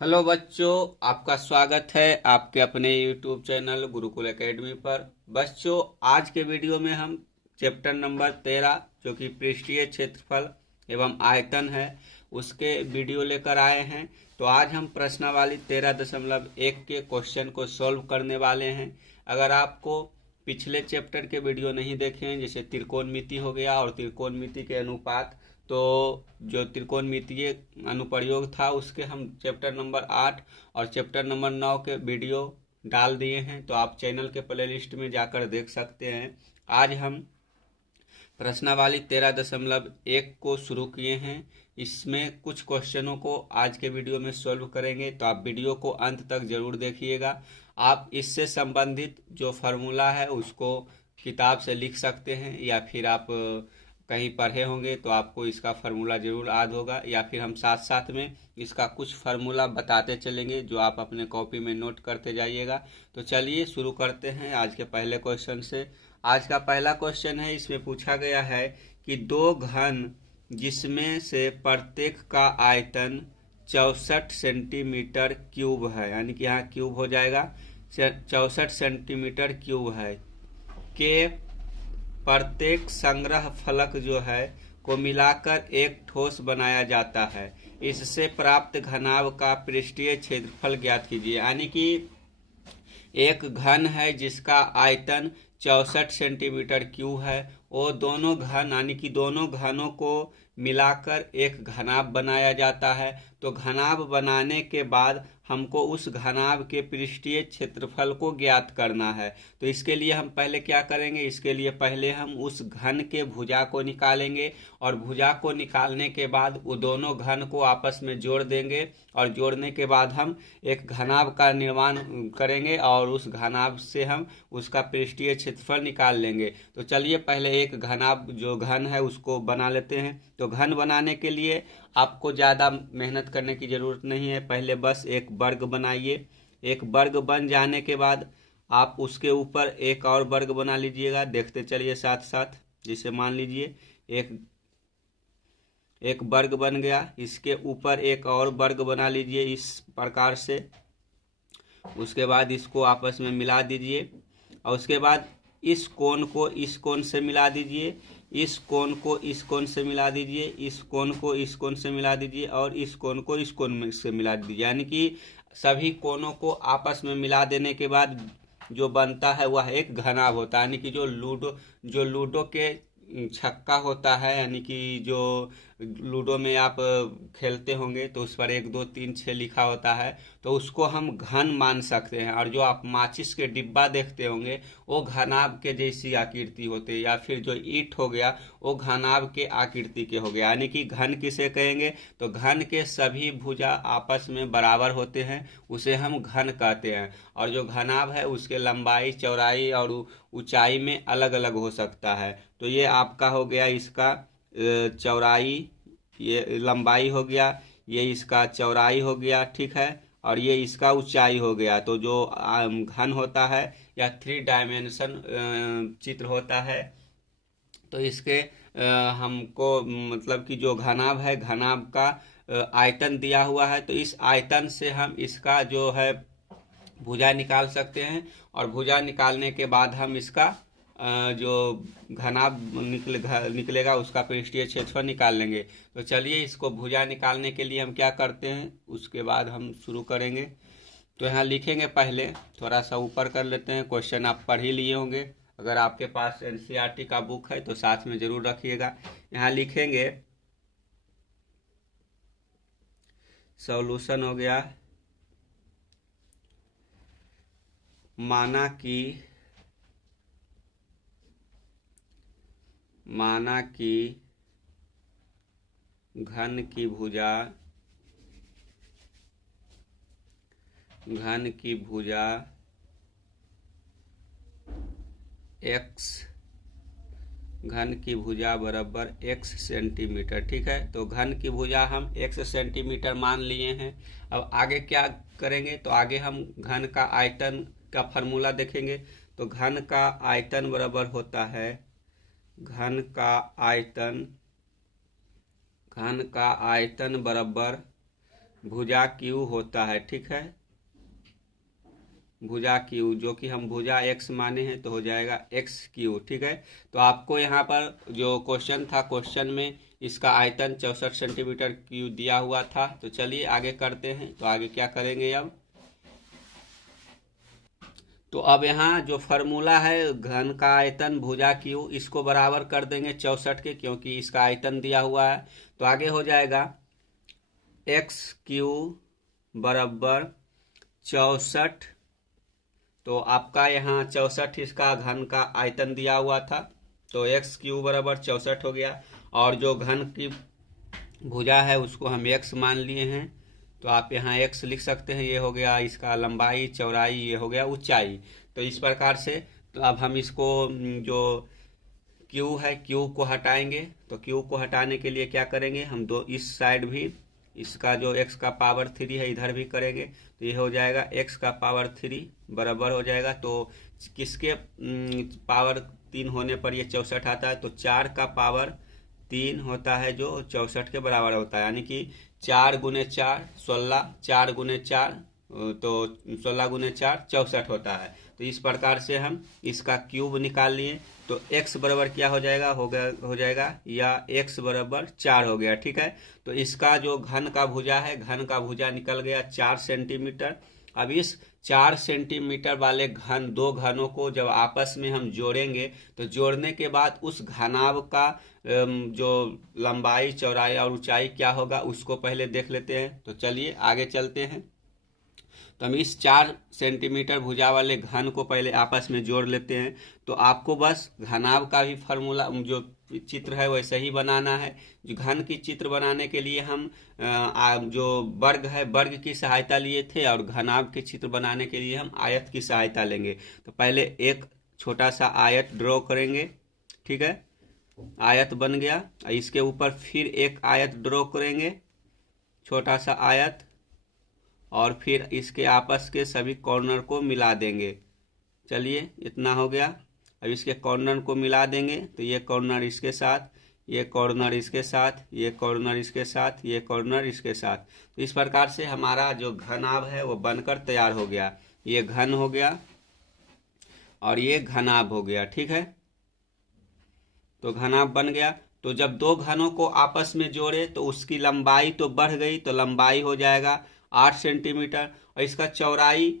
Hello बच्चों, आपका स्वागत है आपके अपने यूट्यूब चैनल गुरुकुल एकेडमी पर। बच्चों, आज के वीडियो में हम चैप्टर नंबर 13 जो कि पृष्ठीय क्षेत्रफल एवं आयतन है उसके वीडियो लेकर आए हैं। तो आज हम प्रश्नावली 13.1 के क्वेश्चन को सॉल्व करने वाले हैं। अगर आपको पिछले चैप्टर के वीडियो नहीं देखे हैं, जैसे त्रिकोणमिति हो गया और त्रिकोणमिति के अनुपात, तो जो त्रिकोणमितीय अनुप्रयोग था उसके हम चैप्टर नंबर 8 और चैप्टर नंबर 9 के वीडियो डाल दिए हैं, तो आप चैनल के प्लेलिस्ट में जाकर देख सकते हैं। आज हम प्रश्नावली 13.1 को शुरू किए हैं। इसमें कुछ क्वेश्चनों को आज के वीडियो में सॉल्व करेंगे, तो आप वीडियो को अंत तक जरूर देखिएगा। आप इससे संबंधित जो फार्मूला है उसको किताब से लिख सकते हैं, या फिर आप कहीं पढ़े होंगे तो आपको इसका फार्मूला जरूर याद होगा, या फिर हम साथ साथ में इसका कुछ फार्मूला बताते चलेंगे जो आप अपने कॉपी में नोट करते जाइएगा। तो चलिए शुरू करते हैं आज के पहले क्वेश्चन से। आज का पहला क्वेश्चन है, इसमें पूछा गया है कि दो घन जिसमें से प्रत्येक का आयतन 64 सेंटीमीटर क्यूब है, यानी कि यहाँ क्यूब हो जाएगा, 64 सेंटीमीटर क्यूब है, के प्रत्येक संग्रह फलक जो है को मिलाकर एक ठोस बनाया जाता है। इससे प्राप्त घनाभ का पृष्ठीय क्षेत्रफल ज्ञात कीजिए। यानी कि एक घन है जिसका आयतन 64 सेंटीमीटर क्यूब है, वो दोनों घन यानी कि दोनों घनों को मिलाकर एक घनाभ बनाया जाता है। तो घनाभ बनाने के बाद हमको उस घनाभ के पृष्ठीय क्षेत्रफल को ज्ञात करना है। तो इसके लिए हम पहले क्या करेंगे, इसके लिए पहले हम उस घन के भुजा को निकालेंगे, और भुजा को निकालने के बाद वो दोनों घन को आपस में जोड़ देंगे, और जोड़ने के बाद हम एक घनाभ का निर्माण करेंगे और उस घनाभ से हम उसका पृष्ठीय क्षेत्रफल निकाल लेंगे। तो चलिए पहले एक घनाभ जो घन है उसको बना लेते हैं। तो घन बनाने के लिए आपको ज़्यादा मेहनत करने की ज़रूरत नहीं है, पहले बस एक वर्ग बनाइए। एक वर्ग बन जाने के बाद आप उसके ऊपर एक और वर्ग बना लीजिएगा। देखते चलिए साथ साथ। जिसे मान लीजिए एक वर्ग बन गया, इसके ऊपर एक और वर्ग बना लीजिए इस प्रकार से। उसके बाद इसको आपस में मिला दीजिए, और उसके बाद इस कोण को इस कोण से मिला दीजिए, इस कोण को इस कोण से मिला दीजिए, इस कोण को इस कोण से मिला दीजिए, और इस कोण को इस कोण से मिला दीजिए। यानी कि सभी कोणों को आपस में मिला देने के बाद जो बनता है वह एक घनाभ होता है। यानी कि जो लूडो के छक्का होता है, यानी कि जो लूडो में आप खेलते होंगे तो उस पर 1 2 3 6 लिखा होता है, तो उसको हम घन मान सकते हैं। और जो आप माचिस के डिब्बा देखते होंगे वो घनाभ के जैसी आकृति होते हैं, या फिर जो ईंट हो गया वो घनाभ के आकृति के हो गया। यानी कि घन किसे कहेंगे, तो घन के सभी भुजा आपस में बराबर होते हैं, उसे हम घन कहते हैं। और जो घनाभ है उसके लंबाई चौड़ाई और ऊंचाई में अलग अलग हो सकता है। तो ये आपका हो गया इसका चौड़ाई, ये लंबाई हो गया, ये इसका चौड़ाई हो गया, ठीक है, और ये इसका ऊंचाई हो गया। तो जो घन होता है या 3 डायमेंशन चित्र होता है, तो इसके हमको मतलब कि जो घनाभ है, घनाभ का आयतन दिया हुआ है, तो इस आयतन से हम इसका जो है भुजा निकाल सकते हैं, और भुजा निकालने के बाद हम इसका जो घनाभ निकलेगा उसका पृष्ठीय क्षेत्रफल निकाल लेंगे। तो चलिए इसको भुजा निकालने के लिए हम क्या करते हैं उसके बाद हम शुरू करेंगे। तो यहाँ लिखेंगे, पहले थोड़ा सा ऊपर कर लेते हैं। क्वेश्चन आप पढ़ ही लिए होंगे, अगर आपके पास एनसीईआरटी का बुक है तो साथ में जरूर रखिएगा। यहाँ लिखेंगे सॉल्यूशन हो गया, माना कि घन की भुजा बराबर x सेंटीमीटर, ठीक है। तो घन की भुजा हम x सेंटीमीटर मान लिए हैं। अब आगे क्या करेंगे, तो आगे हम घन का आयतन का फार्मूला देखेंगे। तो घन का आयतन बराबर होता है, घन का आयतन बराबर भुजा क्यू होता है, ठीक है। भुजा क्यू जो कि हम भुजा एक्स माने हैं तो हो जाएगा एक्स क्यू, ठीक है। तो आपको यहाँ पर जो क्वेश्चन था, क्वेश्चन में इसका आयतन 64 सेंटीमीटर क्यू दिया हुआ था। तो चलिए आगे करते हैं। तो आगे क्या करेंगे अब, तो अब यहाँ जो फार्मूला है घन का आयतन भुजा क्यू, इसको बराबर कर देंगे 64 के, क्योंकि इसका आयतन दिया हुआ है। तो आगे हो जाएगा एक्स क्यू बराबर 64। तो आपका यहाँ 64 इसका घन का आयतन दिया हुआ था, तो एक्स क्यू बराबर 64 हो गया। और जो घन की भुजा है उसको हम एक्स मान लिए हैं, तो आप यहाँ एक्स लिख सकते हैं। ये हो गया इसका लंबाई, चौड़ाई, ये हो गया ऊंचाई। तो इस प्रकार से तो अब हम इसको जो क्यू है क्यू को हटाएंगे। तो क्यू को हटाने के लिए क्या करेंगे, हम दो इस साइड भी इसका जो x का पावर 3 है इधर भी करेंगे। तो ये हो जाएगा x का पावर 3 बराबर हो जाएगा। तो किसके पावर 3 होने पर ये 64 आता है, तो 4 का पावर 3 होता है जो 64 के बराबर होता है। यानी कि 4 गुने 4 16, 4 गुने 4 तो 16 गुने 4 64 होता है। तो इस प्रकार से हम इसका क्यूब निकाल लिए। तो x बराबर क्या हो जाएगा, हो जाएगा या x बराबर 4 हो गया, ठीक है। तो इसका जो घन का भुजा है, घन का भुजा निकल गया 4 सेंटीमीटर। अब इस 4 सेंटीमीटर वाले घन, दो घनों को जब आपस में हम जोड़ेंगे, तो जोड़ने के बाद उस घनाभ का जो लंबाई, चौड़ाई और ऊंचाई क्या होगा उसको पहले देख लेते हैं। तो चलिए आगे चलते हैं। तो हम इस 4 सेंटीमीटर भुजा वाले घन को पहले आपस में जोड़ लेते हैं। तो आपको बस घनाभ का भी फार्मूला जो चित्र है वैसे ही बनाना है। जो घन की चित्र बनाने के लिए हम जो वर्ग है वर्ग की सहायता लिए थे, और घनाभ के चित्र बनाने के लिए हम आयत की सहायता लेंगे। तो पहले एक छोटा सा आयत ड्रॉ करेंगे, ठीक है। आयत बन गया। इसके ऊपर फिर एक आयत ड्रॉ करेंगे, छोटा सा आयत, और फिर इसके आपस के सभी कॉर्नर को मिला देंगे। चलिए इतना हो गया। अब इसके कॉर्नर को मिला देंगे, तो ये कॉर्नर इसके साथ, ये कॉर्नर इसके साथ, ये कॉर्नर इसके साथ, ये कॉर्नर इसके साथ। तो इस प्रकार से हमारा जो घनाभ है वो बनकर तैयार हो गया। ये घन हो गया और ये घनाभ हो गया, ठीक है। तो घनाभ बन गया। तो जब दो घनों को आपस में जोड़े तो उसकी लंबाई तो बढ़ गई, तो लंबाई हो जाएगा 8 सेंटीमीटर, और इसका चौड़ाई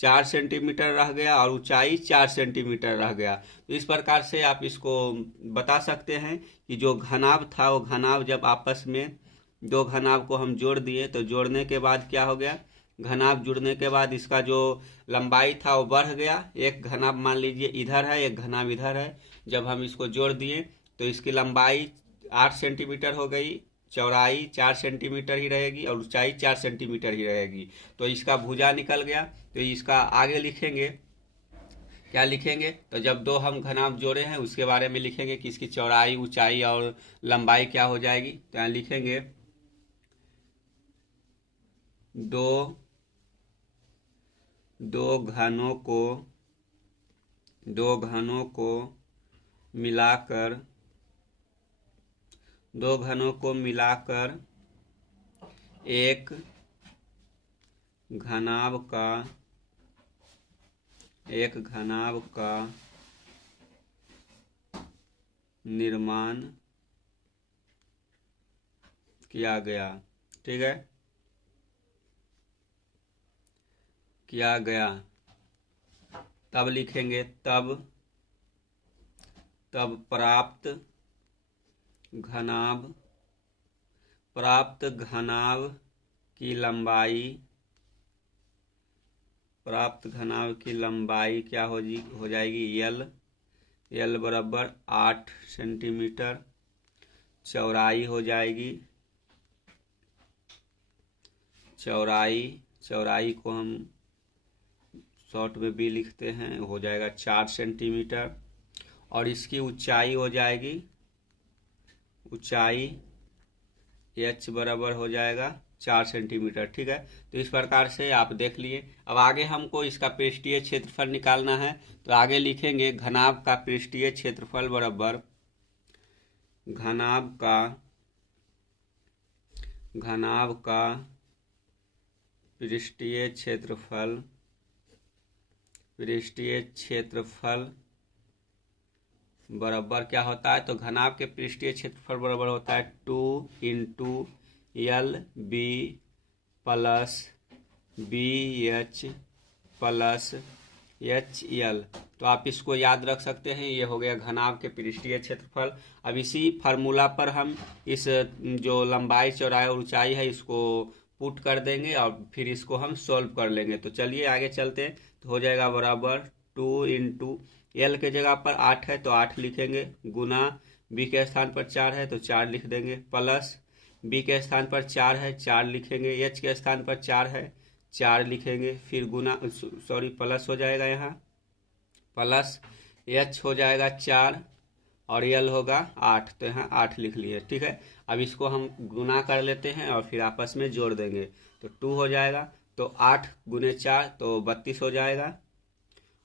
4 सेंटीमीटर रह गया और ऊंचाई 4 सेंटीमीटर रह गया। तो इस प्रकार से आप इसको बता सकते हैं कि जो घनाभ था वो घनाभ जब आपस में दो घनाभ को हम जोड़ दिए, तो जोड़ने के बाद क्या हो गया, घनाभ जुड़ने के बाद इसका जो लंबाई था वो बढ़ गया। एक घनाभ मान लीजिए इधर है, एक घनाभ इधर है। जब हम इसको जोड़ दिए तो इसकी लंबाई 8 सेंटीमीटर हो गई, चौड़ाई 4 सेंटीमीटर ही रहेगी और ऊंचाई 4 सेंटीमीटर ही रहेगी। तो इसका भुजा निकल गया। तो इसका आगे लिखेंगे, क्या लिखेंगे, तो जब दो हम घनाभ जोड़े हैं उसके बारे में लिखेंगे कि इसकी चौड़ाई, ऊंचाई और लंबाई क्या हो जाएगी। तो यहाँ लिखेंगे दो घनों को मिलाकर एक घनाभ का निर्माण किया गया, ठीक है, किया गया। तब लिखेंगे तब प्राप्त घनाभ की लंबाई क्या हो जाएगी, यल बराबर 8 सेंटीमीटर। चौड़ाई हो जाएगी, चौड़ाई को हम शॉर्ट में भी लिखते हैं, हो जाएगा 4 सेंटीमीटर। और इसकी ऊंचाई हो जाएगी, ऊंचाई h बराबर हो जाएगा 4 सेंटीमीटर, ठीक है। तो इस प्रकार से आप देख लिए। अब आगे हमको इसका पृष्ठीय क्षेत्रफल निकालना है। तो आगे लिखेंगे घनाभ का पृष्ठीय क्षेत्रफल बराबर घनाभ का पृष्ठीय क्षेत्रफल बराबर क्या होता है, तो घनाभ के पृष्ठीय क्षेत्रफल बराबर होता है 2 × LB plus BH plus HL। तो आप इसको याद रख सकते हैं, ये हो गया घनाभ के पृष्ठीय क्षेत्रफल। अब इसी फार्मूला पर हम इस जो लंबाई चौड़ाई और ऊंचाई है इसको पुट कर देंगे और फिर इसको हम सॉल्व कर लेंगे। तो चलिए आगे चलते हैं। तो हो जाएगा बराबर 2 × L के जगह पर 8 है तो 8 लिखेंगे, गुना B के स्थान पर 4 है तो 4 लिख देंगे, प्लस B के स्थान पर 4 है 4 लिखेंगे, H के स्थान पर 4 है 4 लिखेंगे, फिर गुना प्लस हो जाएगा, यहाँ प्लस H हो जाएगा 4 और L होगा 8, तो यहाँ 8 लिख लिए। ठीक है, अब इसको हम गुना कर लेते हैं और फिर आपस में जोड़ देंगे। तो 2 हो जाएगा, तो 8 × 4 तो 32 हो जाएगा,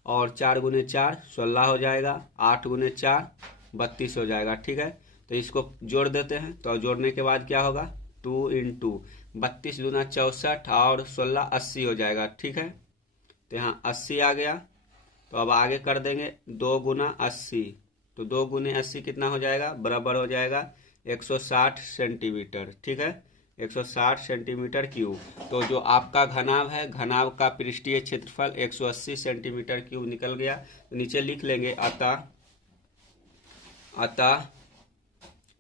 और 4 × 4 16 हो जाएगा, 8 × 4 32 हो जाएगा। ठीक है, तो इसको जोड़ देते हैं। तो जोड़ने के बाद क्या होगा, 2 × 32 दूना 64 और 16 80 हो जाएगा। ठीक है, तो यहाँ 80 आ गया। तो अब आगे कर देंगे 2 × 80, तो 2 × 80 कितना हो जाएगा, बराबर हो जाएगा 160 सेंटीमीटर। ठीक है, 160 सेंटीमीटर क्यूब। तो जो आपका घनाभ है, घनाभ का पृष्ठीय क्षेत्रफल 180 सेंटीमीटर क्यूब निकल गया। तो नीचे लिख लेंगे अतः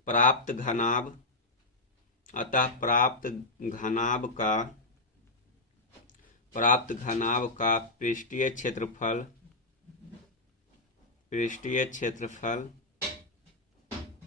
प्राप्त घनाभ का पृष्ठीय क्षेत्रफल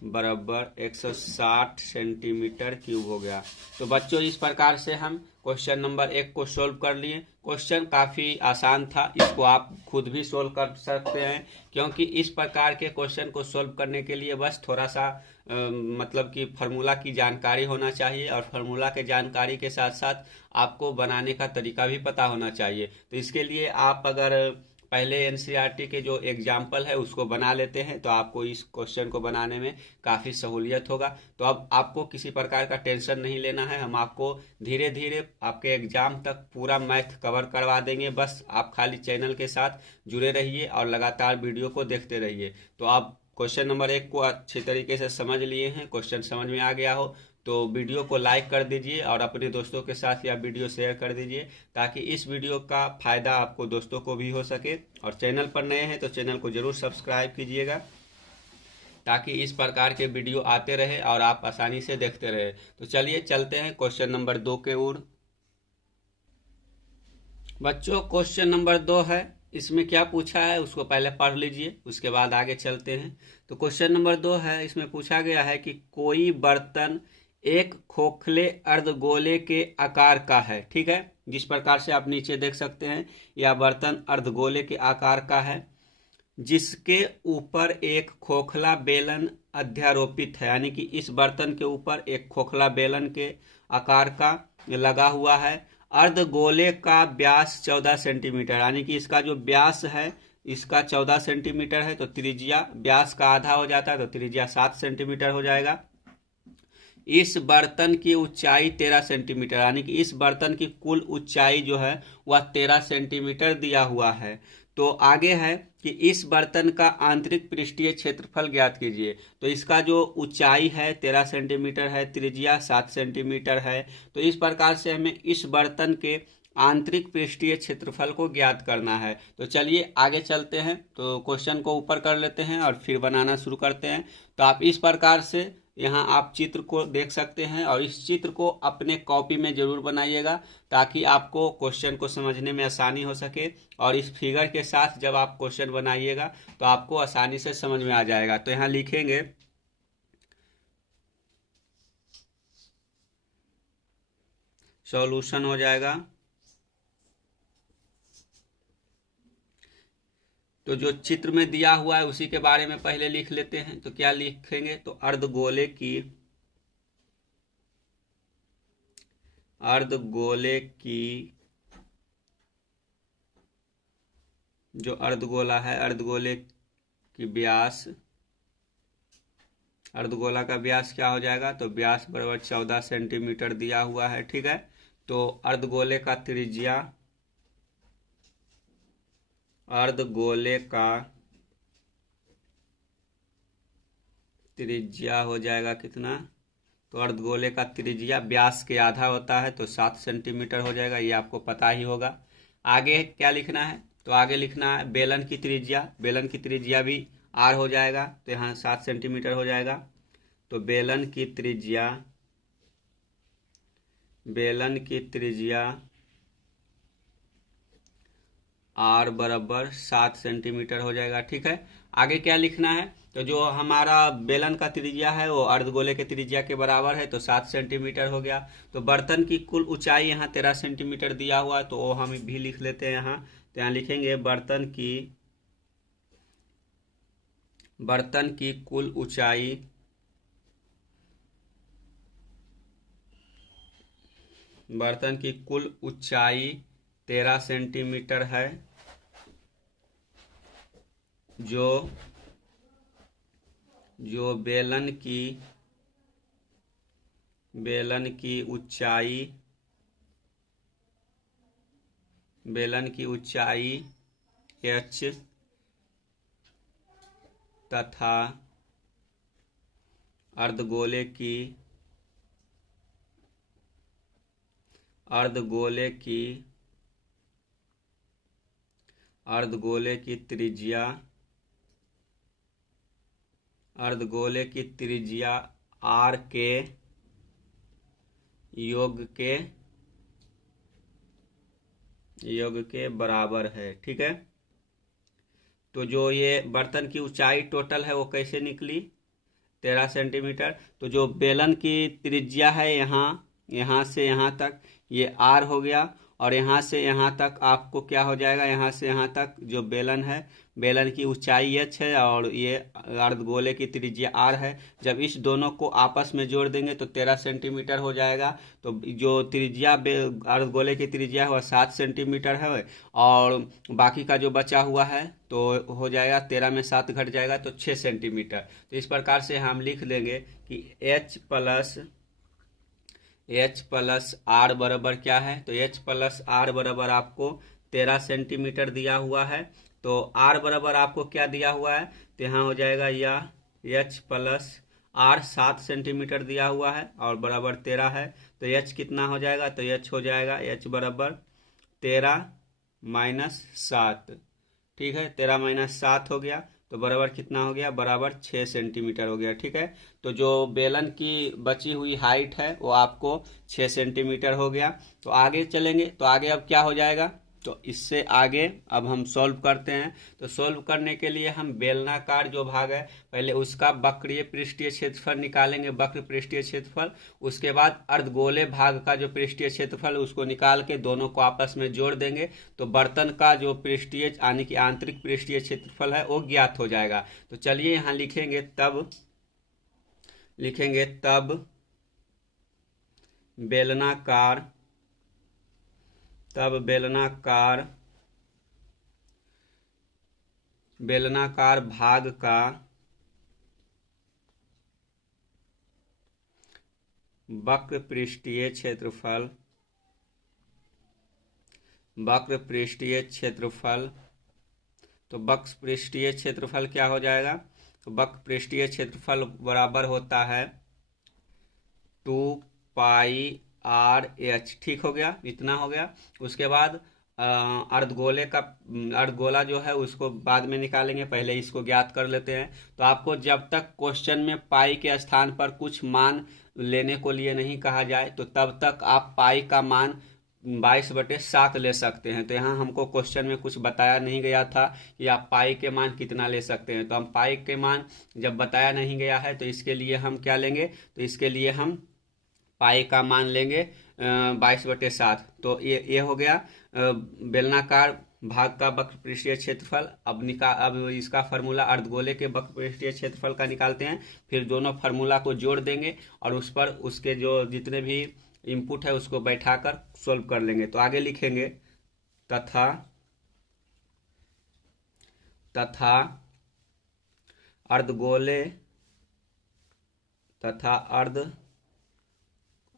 बराबर 160 सेंटीमीटर क्यूब हो गया। तो बच्चों इस प्रकार से हम क्वेश्चन नंबर 1 को सोल्व कर लिए। क्वेश्चन काफ़ी आसान था, इसको आप खुद भी सोल्व कर सकते हैं, क्योंकि इस प्रकार के क्वेश्चन को सोल्व करने के लिए बस थोड़ा सा मतलब कि फार्मूला की जानकारी होना चाहिए, और फार्मूला के जानकारी के साथ साथ आपको बनाने का तरीका भी पता होना चाहिए। तो इसके लिए आप अगर पहले एनसीईआरटी के जो एग्जाम्पल है उसको बना लेते हैं तो आपको इस क्वेश्चन को बनाने में काफ़ी सहूलियत होगा। तो अब आपको किसी प्रकार का टेंशन नहीं लेना है, हम आपको धीरे धीरे आपके एग्जाम तक पूरा मैथ कवर करवा देंगे। बस आप खाली चैनल के साथ जुड़े रहिए और लगातार वीडियो को देखते रहिए। तो आप क्वेश्चन नंबर 1 को अच्छे तरीके से समझ लिए हैं, क्वेश्चन समझ में आ गया हो तो वीडियो को लाइक कर दीजिए और अपने दोस्तों के साथ यह वीडियो शेयर कर दीजिए, ताकि इस वीडियो का फ़ायदा आपको दोस्तों को भी हो सके। और चैनल पर नए हैं तो चैनल को ज़रूर सब्सक्राइब कीजिएगा, ताकि इस प्रकार के वीडियो आते रहे और आप आसानी से देखते रहे। तो चलिए चलते हैं क्वेश्चन नंबर 2 के ओर। बच्चों क्वेश्चन नंबर 2 है, इसमें क्या पूछा है उसको पहले पढ़ लीजिए, उसके बाद आगे चलते हैं। तो क्वेश्चन नंबर 2 है, इसमें पूछा गया है कि कोई बर्तन एक खोखले अर्धगोले के आकार का है। ठीक है, जिस प्रकार से आप नीचे देख सकते हैं यह बर्तन अर्धगोले के आकार का है, जिसके ऊपर एक खोखला बेलन अध्यारोपित है। यानी कि इस बर्तन के ऊपर एक खोखला बेलन के आकार का लगा हुआ है। अर्धगोले का व्यास 14 सेंटीमीटर, यानी कि इसका जो व्यास है इसका 14 सेंटीमीटर है, तो त्रिज्या व्यास का आधा हो जाता है, तो त्रिज्या 7 सेंटीमीटर हो जाएगा। इस बर्तन की ऊंचाई 13 सेंटीमीटर, यानी कि इस बर्तन की कुल ऊंचाई जो है वह 13 सेंटीमीटर दिया हुआ है। तो आगे है कि इस बर्तन का आंतरिक पृष्ठीय क्षेत्रफल ज्ञात कीजिए। तो इसका जो ऊंचाई है 13 सेंटीमीटर है, त्रिज्या 7 सेंटीमीटर है। तो इस प्रकार से हमें इस बर्तन के आंतरिक पृष्ठीय क्षेत्रफल को ज्ञात करना है। तो चलिए आगे चलते हैं। तो क्वेश्चन को ऊपर कर लेते हैं और फिर बनाना शुरू करते हैं। तो आप इस प्रकार से यहाँ आप चित्र को देख सकते हैं, और इस चित्र को अपने कॉपी में जरूर बनाइएगा, ताकि आपको क्वेश्चन को समझने में आसानी हो सके। और इस फिगर के साथ जब आप क्वेश्चन बनाइएगा तो आपको आसानी से समझ में आ जाएगा। तो यहाँ लिखेंगे सॉल्यूशन हो जाएगा। तो जो चित्र में दिया हुआ है उसी के बारे में पहले लिख लेते हैं। तो क्या लिखेंगे, तो अर्धगोले की जो अर्धगोला है, अर्धगोले की व्यास, अर्धगोला का व्यास क्या हो जाएगा, तो व्यास बराबर 14 सेंटीमीटर दिया हुआ है। ठीक है, तो अर्धगोले का त्रिज्या हो जाएगा कितना? तो अर्धगोले का त्रिज्या व्यास के आधा होता है, तो 7 सेंटीमीटर हो जाएगा। ये आपको पता ही होगा। आगे क्या लिखना है? तो आगे लिखना है बेलन की त्रिज्या भी आर हो जाएगा, तो यहाँ 7 सेंटीमीटर हो जाएगा। तो बेलन की त्रिज्या आर बराबर 7 सेंटीमीटर हो जाएगा। ठीक है, आगे क्या लिखना है? तो जो हमारा बेलन का त्रिज्या है वो अर्धगोले के त्रिज्या के बराबर है, तो 7 सेंटीमीटर हो गया। तो बर्तन की कुल ऊंचाई यहाँ 13 सेंटीमीटर दिया हुआ है, तो वो हम भी लिख लेते हैं यहाँ। तो यहाँ लिखेंगे बर्तन की कुल ऊंचाई 13 सेंटीमीटर है, जो बेलन की ऊंचाई h तथा अर्धगोले की त्रिज्या r के योग के बराबर है। ठीक है, तो जो ये बर्तन की ऊंचाई टोटल है वो कैसे निकली? 13 सेंटीमीटर। तो जो बेलन की त्रिज्या है यहाँ से यहाँ तक ये आर हो गया, और यहाँ से यहाँ तक आपको क्या हो जाएगा? यहाँ से यहाँ तक जो बेलन है, बेलन की ऊंचाई एच है और ये अर्धगोले की त्रिज्या आर है। जब इस दोनों को आपस में जोड़ देंगे तो 13 सेंटीमीटर हो जाएगा। तो जो त्रिज्या अर्धगोले की त्रिज्या है वह 7 सेंटीमीटर है, और बाकी का जो बचा हुआ है तो हो जाएगा 13 में 7 घट जाएगा तो 6 सेंटीमीटर। तो इस प्रकार से हम लिख देंगे कि H प्लस आर बराबर क्या है? तो H प्लस आर बराबर आपको 13 सेंटीमीटर दिया हुआ है। तो आर बराबर आपको क्या दिया हुआ है? तो यहाँ हो जाएगा या H प्लस आर 7 सेंटीमीटर दिया हुआ है और बराबर 13 है। तो H कितना हो जाएगा? तो H हो जाएगा H बराबर 13 माइनस 7। ठीक है, 13 माइनस 7 हो गया, तो बराबर कितना हो गया? बराबर 6 सेंटीमीटर हो गया। ठीक है, तो जो बेलन की बची हुई हाइट है वो आपको 6 सेंटीमीटर हो गया। तो आगे चलेंगे, तो आगे अब क्या हो जाएगा? तो इससे आगे अब हम सॉल्व करते हैं। तो सॉल्व करने के लिए हम बेलनाकार जो भाग है पहले उसका वक्रीय पृष्ठीय क्षेत्रफल निकालेंगे, वक्र पृष्ठीय क्षेत्रफल। उसके बाद अर्धगोले भाग का जो पृष्ठीय क्षेत्रफल उसको निकाल के दोनों को आपस में जोड़ देंगे, तो बर्तन का जो पृष्ठीय यानी कि आंतरिक पृष्ठीय क्षेत्रफल है वो ज्ञात हो जाएगा। तो चलिए यहाँ लिखेंगे तब बेलनाकार भाग का वक्र पृष्ठीय क्षेत्रफल तो वक्र पृष्ठीय क्षेत्रफल क्या हो जाएगा? तो वक्र पृष्ठीय क्षेत्रफल बराबर होता है 2 पाई आर एच। ठीक हो गया, इतना हो गया। उसके बाद अर्धगोला जो है उसको बाद में निकालेंगे, पहले इसको ज्ञात कर लेते हैं। तो आपको जब तक क्वेश्चन में पाई के स्थान पर कुछ मान लेने को लिए नहीं कहा जाए तो तब तक आप पाई का मान 22/7 ले सकते हैं। तो यहाँ हमको क्वेश्चन में कुछ बताया नहीं गया था कि आप पाई के मान कितना ले सकते हैं, तो हम पाई के मान जब बताया नहीं गया है तो इसके लिए हम क्या लेंगे? तो इसके लिए हम पाई का मान लेंगे 22/7। तो ये हो गया बेलनाकार भाग का वक्र पृष्ठीय क्षेत्रफल। अब इसका फार्मूला अर्धगोले के वक्र पृष्ठीय क्षेत्रफल का निकालते हैं, फिर दोनों फार्मूला को जोड़ देंगे और उस पर उसके जो जितने भी इनपुट है उसको बैठाकर सोल्व कर लेंगे। तो आगे लिखेंगे तथा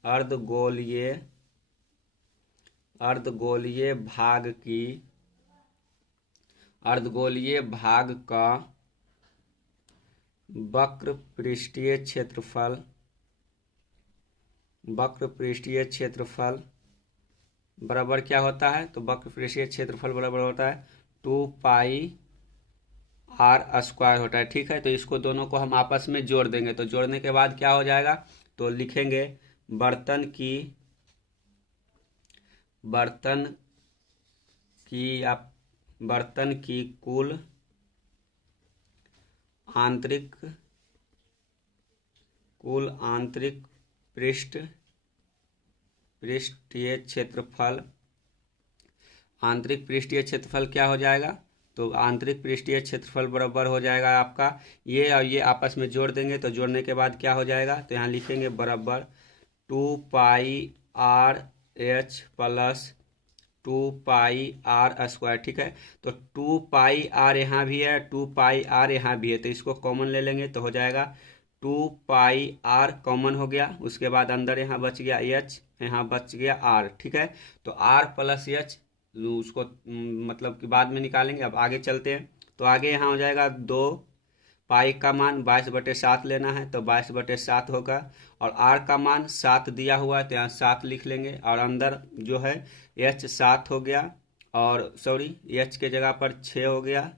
अर्धगोलीय अर्धगोलीय भाग का वक्र पृष्ठीय क्षेत्रफल बराबर क्या होता है? तो वक्र पृष्ठीय क्षेत्रफल बराबर होता है 2πr² होता है। ठीक है, तो इसको दोनों को हम आपस में जोड़ देंगे। तो जोड़ने के बाद क्या हो जाएगा? तो लिखेंगे बर्तन की कुल आंतरिक पृष्ठीय क्षेत्रफल क्या हो जाएगा? तो आंतरिक पृष्ठीय क्षेत्रफल बराबर हो जाएगा आपका ये और ये आपस में जोड़ देंगे। तो जोड़ने के बाद क्या हो जाएगा? तो यहाँ लिखेंगे बराबर 2πRh प्लस 2πr²। ठीक है, तो 2πr यहाँ भी है, 2πr यहाँ भी है, तो इसको कॉमन ले लेंगे तो हो जाएगा 2πr कॉमन हो गया। उसके बाद अंदर यहाँ बच गया h, यहाँ बच गया r। ठीक है, तो r प्लस h उसको मतलब कि बाद में निकालेंगे। अब आगे चलते हैं। तो आगे यहाँ हो जाएगा 2π का मान 22/7 लेना है, तो 22/7 होगा। और r का मान 7 दिया हुआ है, तो यहाँ 7 लिख लेंगे। और अंदर जो है h 7 हो गया, और सॉरी h के जगह पर 6 हो गया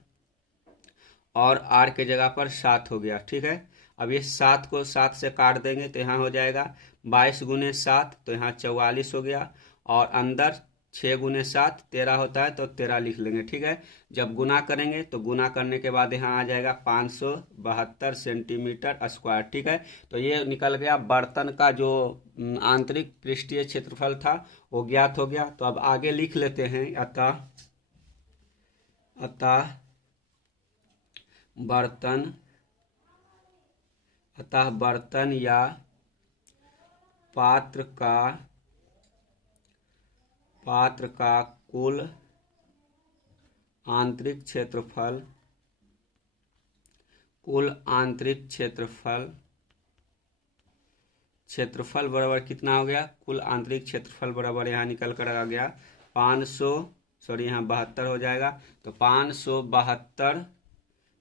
और r के जगह पर 7 हो गया। ठीक है, अब ये 7 को 7 से काट देंगे तो यहाँ हो जाएगा 22 × 7, तो यहाँ 44 हो गया। और अंदर 6 × 7 13 होता है, तो 13 लिख लेंगे। ठीक है, जब गुना करेंगे तो गुना करने के बाद यहाँ आ जाएगा 572 सेंटीमीटर²। ठीक है, तो ये निकल गया बर्तन का जो आंतरिक पृष्ठीय क्षेत्रफल था वो ज्ञात हो गया। तो अब आगे लिख लेते हैं अतः बर्तन या पात्र का कुल आंतरिक क्षेत्रफल बराबर कितना हो गया? कुल आंतरिक क्षेत्रफल बराबर यहाँ निकल कर आ गया 72 हो जाएगा, तो 572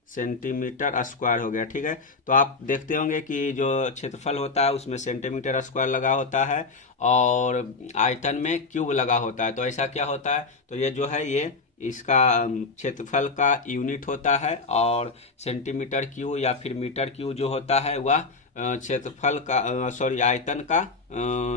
सेंटीमीटर² हो गया। ठीक है, तो आप देखते होंगे कि जो क्षेत्रफल होता है उसमें सेंटीमीटर² लगा होता है और आयतन में क्यूब लगा होता है। तो ऐसा क्या होता है? तो ये जो है ये इसका क्षेत्रफल का यूनिट होता है, और सेंटीमीटर क्यूब या फिर मीटर क्यूब जो होता है वह क्षेत्रफल का आयतन का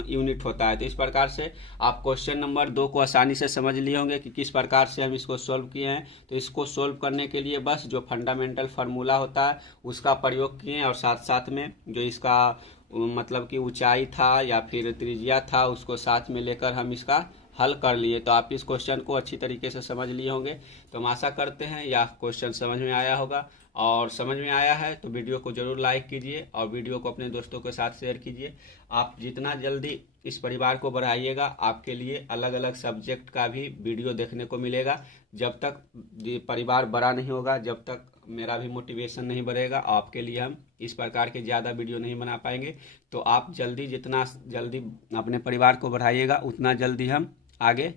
यूनिट होता है। तो इस प्रकार से आप क्वेश्चन नंबर 2 को आसानी से समझ लिए होंगे कि किस प्रकार से हम इसको सोल्व किए हैं। तो इसको सोल्व करने के लिए बस जो फंडामेंटल फार्मूला होता है उसका प्रयोग किए हैं, और साथ साथ में जो इसका मतलब कि ऊंचाई था या फिर त्रिज्या था उसको साथ में लेकर हम इसका हल कर लिए। तो आप इस क्वेश्चन को अच्छी तरीके से समझ लिए होंगे। तो हम आशा करते हैं यह क्वेश्चन समझ में आया होगा, और समझ में आया है तो वीडियो को जरूर लाइक कीजिए और वीडियो को अपने दोस्तों के साथ शेयर कीजिए। आप जितना जल्दी इस परिवार को बढ़ाइएगा आपके लिए अलग अलग सब्जेक्ट का भी वीडियो देखने को मिलेगा। जब तक ये परिवार बड़ा नहीं होगा, जब तक मेरा भी मोटिवेशन नहीं बढ़ेगा, आपके लिए हम इस प्रकार के ज़्यादा वीडियो नहीं बना पाएंगे। तो आप जितना जल्दी अपने परिवार को बढ़ाइएगा उतना जल्दी हम आगे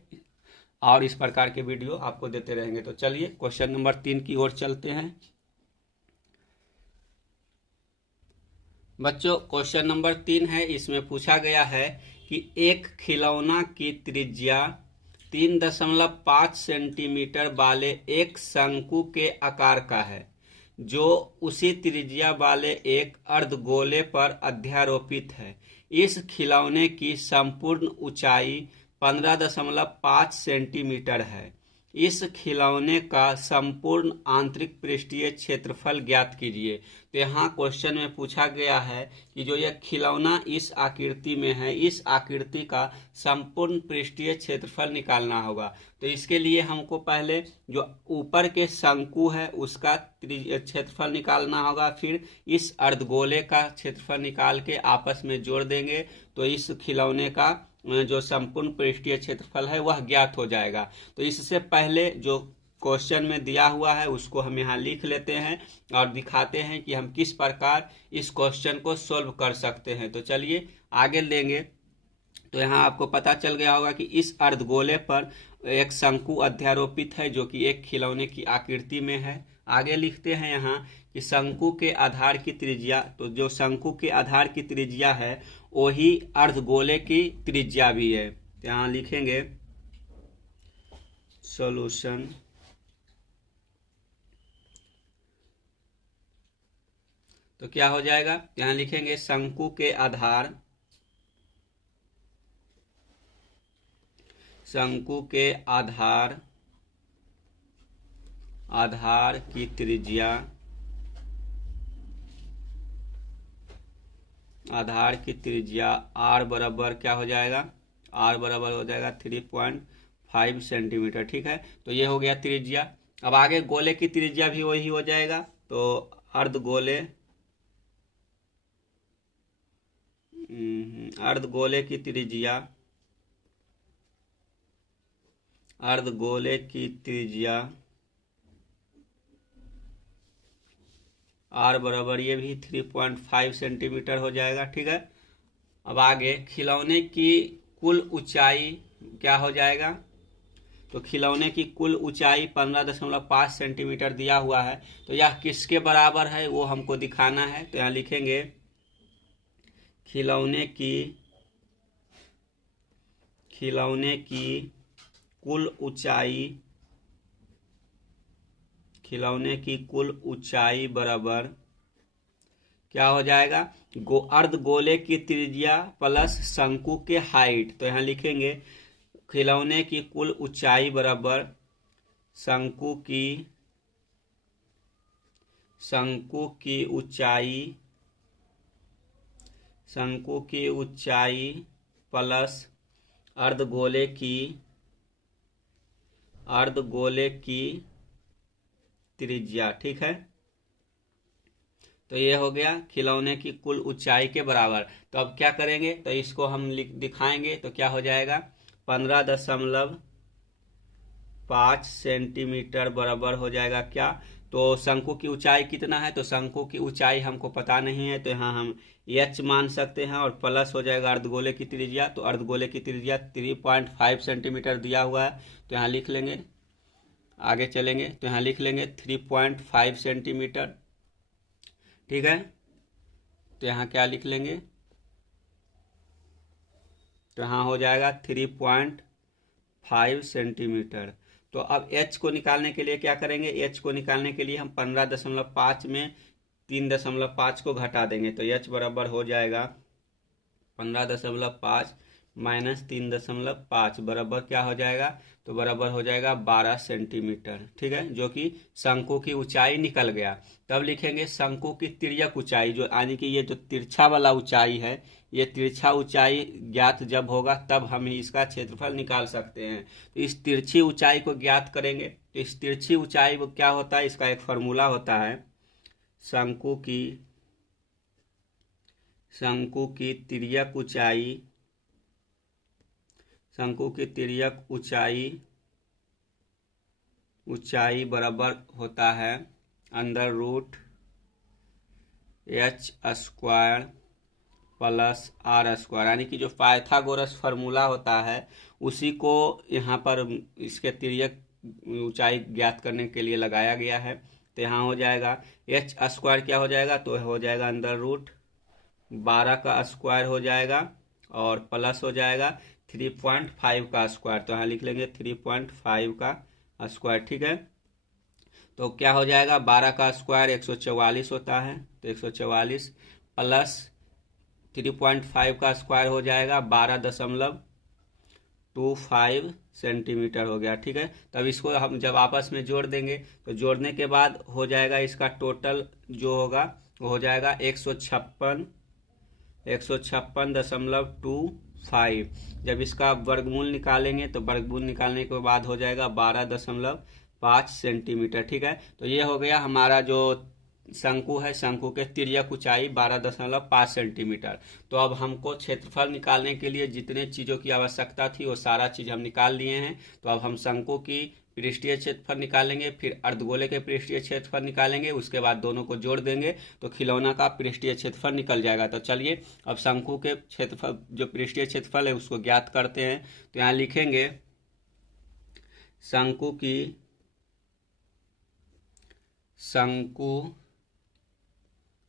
और इस प्रकार के वीडियो आपको देते रहेंगे। तो चलिए क्वेश्चन नंबर 3 की ओर चलते हैं। बच्चों क्वेश्चन नंबर 3 है, इसमें पूछा गया है कि एक खिलौना की त्रिज्या 3.5 सेंटीमीटर वाले एक शंकु के आकार का है जो उसी त्रिज्या वाले एक अर्धगोले पर अध्यारोपित है। इस खिलौने की संपूर्ण ऊंचाई 15.5 सेंटीमीटर है। इस खिलौने का संपूर्ण आंतरिक पृष्ठीय क्षेत्रफल ज्ञात कीजिए। तो यहाँ क्वेश्चन में पूछा गया है कि जो यह खिलौना इस आकृति में है, इस आकृति का संपूर्ण पृष्ठीय क्षेत्रफल निकालना होगा। तो इसके लिए हमको पहले जो ऊपर के शंकु है उसका क्षेत्रफल निकालना होगा, फिर इस अर्धगोले का क्षेत्रफल निकाल के आपस में जोड़ देंगे तो इस खिलौने का जो संपूर्ण पृष्ठीय क्षेत्रफल है वह ज्ञात हो जाएगा। तो इससे पहले जो क्वेश्चन में दिया हुआ है उसको हम यहाँ लिख लेते हैं और दिखाते हैं कि हम किस प्रकार इस क्वेश्चन को सोल्व कर सकते हैं। तो चलिए आगे लेंगे। तो यहाँ आपको पता चल गया होगा कि इस अर्धगोले पर एक शंकु अध्यारोपित है जो कि एक खिलौने की आकृति में है। आगे लिखते हैं यहाँ कि शंकु के आधार की त्रिज्या, तो जो शंकु के आधार की त्रिज्या है वही अर्धगोले की त्रिज्या भी है। तो यहाँ लिखेंगे सॉल्यूशन, तो क्या हो जाएगा, यहाँ लिखेंगे शंकु के आधार, शंकु के आधार की त्रिज्या, आधार की त्रिज्या r बराबर क्या हो जाएगा, r बराबर हो जाएगा 3.5 सेंटीमीटर। ठीक है, तो ये हो गया त्रिज्या। अब आगे गोले की त्रिज्या भी वही हो जाएगा। तो अर्धगोले की त्रिज्या, अर्धगोले की त्रिज्या r बराबर ये भी 3.5 सेंटीमीटर हो जाएगा। ठीक है, अब आगे खिलौने की कुल ऊंचाई क्या हो जाएगा, तो खिलौने की कुल ऊंचाई 15.5 सेंटीमीटर दिया हुआ है। तो यह किसके बराबर है वो हमको दिखाना है। तो यहाँ लिखेंगे खिलौने की कुल ऊंचाई, खिलौने की कुल ऊंचाई बराबर क्या हो जाएगा, अर्धगोले की त्रिज्या प्लस शंकु के हाइट। तो यहाँ लिखेंगे खिलौने की कुल ऊंचाई बराबर शंकु की ऊंचाई प्लस अर्धगोले की त्रिज्या। ठीक है, तो ये हो गया खिलौने की कुल ऊंचाई के बराबर। तो अब क्या करेंगे, तो इसको हम दिखाएंगे। तो क्या हो जाएगा, 15.5 सेंटीमीटर बराबर हो जाएगा क्या, तो शंकु की ऊंचाई कितना है, तो शंकु की ऊंचाई हमको पता नहीं है, तो यहाँ हम h मान सकते हैं और प्लस हो जाएगा अर्धगोले की त्रिज्या। तो अर्धगोले की त्रिज्या 3.5 सेंटीमीटर दिया हुआ है। तो यहाँ लिख लेंगे, आगे चलेंगे तो यहाँ लिख लेंगे 3.5 सेंटीमीटर। ठीक है, तो यहाँ क्या लिख लेंगे, तो यहाँ हो जाएगा 3.5 सेंटीमीटर। तो अब h को निकालने के लिए क्या करेंगे, h को निकालने के लिए हम 15.5 में 3.5 को घटा देंगे। तो h बराबर हो जाएगा 15.5 माइनस 3.5 बराबर क्या हो जाएगा, तो बराबर हो जाएगा 12 सेंटीमीटर। ठीक है, जो कि शंकु की ऊंचाई निकल गया। तब लिखेंगे शंकु की तिर्यक ऊंचाई, जो यानी कि ये जो तिरछा वाला ऊंचाई है, ये तिरछा ऊंचाई ज्ञात जब होगा तब हम इसका क्षेत्रफल निकाल सकते हैं। तो इस तिरछी ऊंचाई को ज्ञात करेंगे। तो इस तिरछी ऊंचाई वो क्या होता है, इसका एक फॉर्मूला होता है, शंकु की तिर्यक ऊंचाई, शंकु की तिर्यक ऊंचाई बराबर होता है under root h square plus r square, यानी कि जो पाइथागोरस फार्मूला होता है उसी को यहाँ पर इसके तिर्यक ऊंचाई ज्ञात करने के लिए लगाया गया है। तो यहाँ हो जाएगा h स्क्वायर क्या हो जाएगा, तो हो जाएगा अंडर रूट 12 का स्क्वायर हो जाएगा और प्लस हो जाएगा 3.5 का स्क्वायर। तो यहाँ लिख लेंगे 3.5 का स्क्वायर। ठीक है, तो क्या हो जाएगा, 12 का स्क्वायर 144 होता है, तो 144 प्लस 3.5 का स्क्वायर हो जाएगा 12.25 सेंटीमीटर हो गया। ठीक है, तब इसको हम जब आपस में जोड़ देंगे तो जोड़ने के बाद हो जाएगा इसका टोटल जो होगा वो हो जाएगा 156.25। जब इसका वर्गमूल निकालेंगे तो वर्गमूल निकालने के बाद हो जाएगा 12.5 सेंटीमीटर। ठीक है, तो ये हो गया हमारा जो शंकु है, शंकु के तिर्यक ऊंचाई 12.5 सेंटीमीटर। तो अब हमको क्षेत्रफल निकालने के लिए जितने चीज़ों की आवश्यकता थी वो सारा चीज़ हम निकाल लिए हैं। तो अब हम शंकु की पृष्ठीय क्षेत्रफल निकालेंगे, फिर अर्धगोले के पृष्ठीय क्षेत्रफल निकालेंगे, उसके बाद दोनों को जोड़ देंगे तो खिलौना का पृष्ठीय क्षेत्रफल निकल जाएगा। तो चलिए अब शंकु के क्षेत्रफल जो पृष्ठीय क्षेत्रफल है उसको ज्ञात करते हैं। तो यहाँ लिखेंगे शंकु की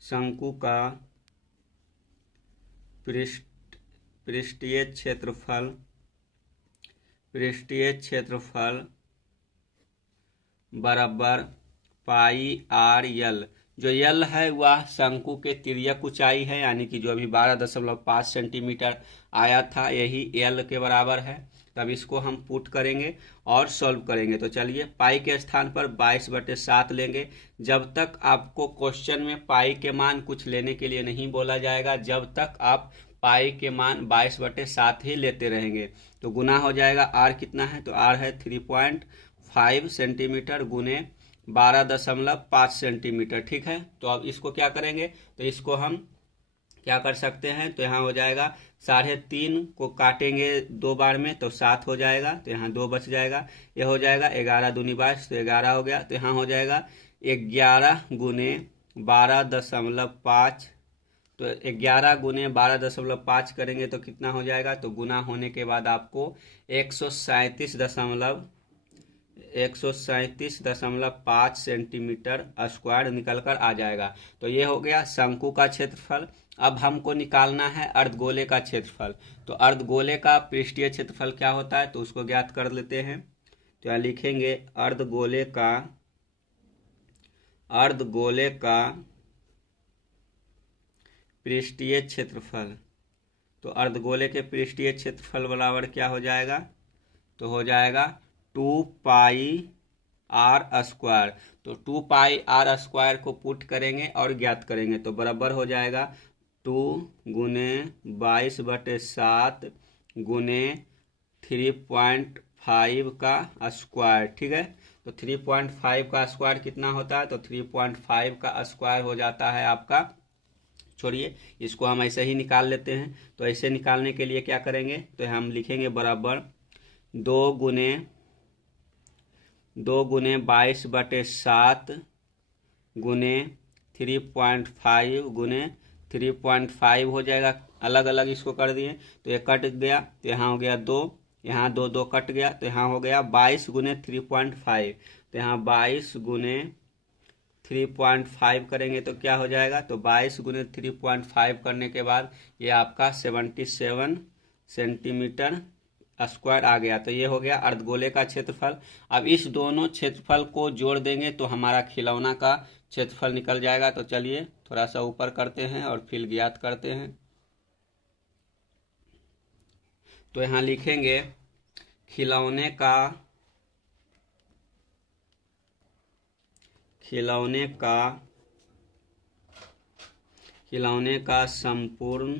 शंकु का पृष्ठीय क्षेत्रफल बराबर पाई आर यल। जो यल है वह शंकु के तिर्यक ऊंचाई है, यानी कि जो अभी 12.5 सेंटीमीटर आया था यही यल के बराबर है। तब इसको हम पुट करेंगे और सॉल्व करेंगे। तो चलिए पाई के स्थान पर 22/7 लेंगे। जब तक आपको क्वेश्चन में पाई के मान कुछ लेने के लिए नहीं बोला जाएगा, जब तक आप पाई के मान 22/7 ही लेते रहेंगे। तो गुना हो जाएगा, आर कितना है, तो आर है 3.5 सेंटीमीटर गुने 12.5 सेंटीमीटर, ठीक है। तो अब इसको क्या करेंगे, तो इसको हम क्या कर सकते हैं, तो यहाँ हो जाएगा 3.5 को काटेंगे 2 बार में तो 7 हो जाएगा, तो यहाँ 2 बच जाएगा। ये हो जाएगा 11 दूनी 22, तो 11 हो गया। तो यहाँ हो जाएगा 11 गुने 12.5, तो 11 गुने 12.5 करेंगे तो कितना हो जाएगा, तो गुना होने के बाद आपको 137.5 सेंटीमीटर स्क्वायर निकल कर आ जाएगा। तो ये हो गया शंकु का क्षेत्रफल। अब हमको निकालना है अर्धगोले का क्षेत्रफल। तो अर्धगोले का पृष्ठीय क्षेत्रफल क्या होता है, तो उसको ज्ञात कर लेते हैं। तो यहाँ लिखेंगे अर्धगोले का पृष्ठीय क्षेत्रफल। तो अर्धगोले के पृष्ठीय क्षेत्रफल बराबर क्या हो जाएगा, तो हो जाएगा 2 पाई आर स्क्वायर। तो 2 पाई आर स्क्वायर को पुट करेंगे और ज्ञात करेंगे तो बराबर हो जाएगा 2 गुने 22/7 गुने 3.5 का स्क्वायर, ठीक है। तो 3.5 का स्क्वायर कितना होता है, तो 3.5 का स्क्वायर हो जाता है आपका, छोड़िए इसको हम ऐसे ही निकाल लेते हैं। तो ऐसे निकालने के लिए क्या करेंगे, तो हम लिखेंगे बराबर 2 गुने 22/7 गुने 3.5 गुने 3.5 हो जाएगा। अलग अलग इसको कर दिए तो ये कट गया, तो यहाँ हो गया 2, यहाँ 2 कट गया, तो यहाँ हो गया 22 गुने 3.5। तो यहाँ 22 गुने 3.5 करेंगे तो क्या हो जाएगा, तो 22 गुने 3.5 करने के बाद ये आपका 77 सेंटीमीटर स्क्वायर आ गया। तो ये हो गया अर्धगोले का क्षेत्रफल। अब इस दोनों क्षेत्रफल को जोड़ देंगे तो हमारा खिलौना का क्षेत्रफल निकल जाएगा। तो चलिए थोड़ा सा ऊपर करते हैं और फिर ज्ञात करते हैं। तो यहाँ लिखेंगे खिलौने का संपूर्ण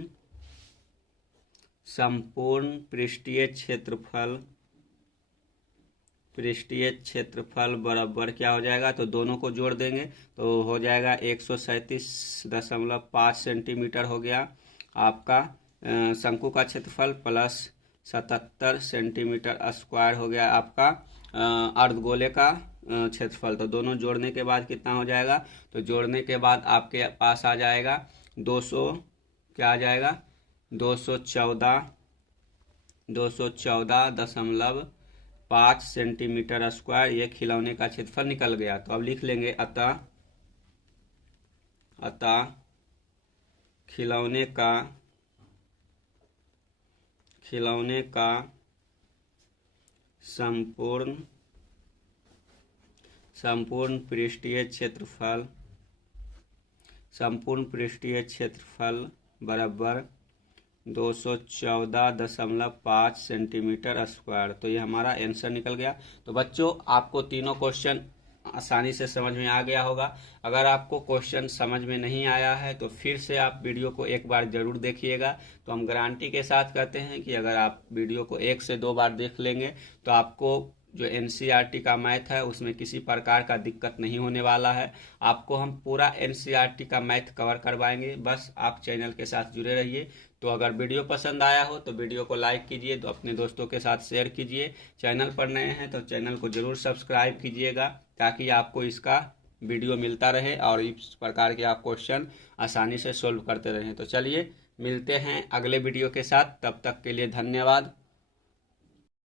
पृष्ठीय क्षेत्रफल बराबर क्या हो जाएगा, तो दोनों को जोड़ देंगे तो हो जाएगा 137.5 सेंटीमीटर हो गया आपका शंकु का क्षेत्रफल प्लस 77 सेंटीमीटर स्क्वायर हो गया आपका अर्धगोले का क्षेत्रफल। तो दोनों जोड़ने के बाद कितना हो जाएगा, तो जोड़ने के बाद आपके पास आ जाएगा 214.5 सेंटीमीटर स्क्वायर। ये खिलौने का क्षेत्रफल निकल गया। तो अब लिख लेंगे अतः खिलौने का संपूर्ण पृष्ठीय क्षेत्रफल बराबर 214.5 सेंटीमीटर स्क्वायर। तो ये हमारा आंसर निकल गया। तो बच्चों आपको तीनों क्वेश्चन आसानी से समझ में आ गया होगा। अगर आपको क्वेश्चन समझ में नहीं आया है तो फिर से आप वीडियो को एक बार जरूर देखिएगा। तो हम गारंटी के साथ कहते हैं कि अगर आप वीडियो को 1 से 2 बार देख लेंगे तो आपको जो एनसीईआरटी का मैथ है उसमें किसी प्रकार का दिक्कत नहीं होने वाला है। आपको हम पूरा एनसीईआरटी का मैथ कवर करवाएंगे, बस आप चैनल के साथ जुड़े रहिए। तो अगर वीडियो पसंद आया हो तो वीडियो को लाइक कीजिए, तो अपने दोस्तों के साथ शेयर कीजिए। चैनल पर नए हैं तो चैनल को ज़रूर सब्सक्राइब कीजिएगा, ताकि आपको इसका वीडियो मिलता रहे और इस प्रकार के आप क्वेश्चन आसानी से सोल्व करते रहें। तो चलिए मिलते हैं अगले वीडियो के साथ, तब तक के लिए धन्यवाद।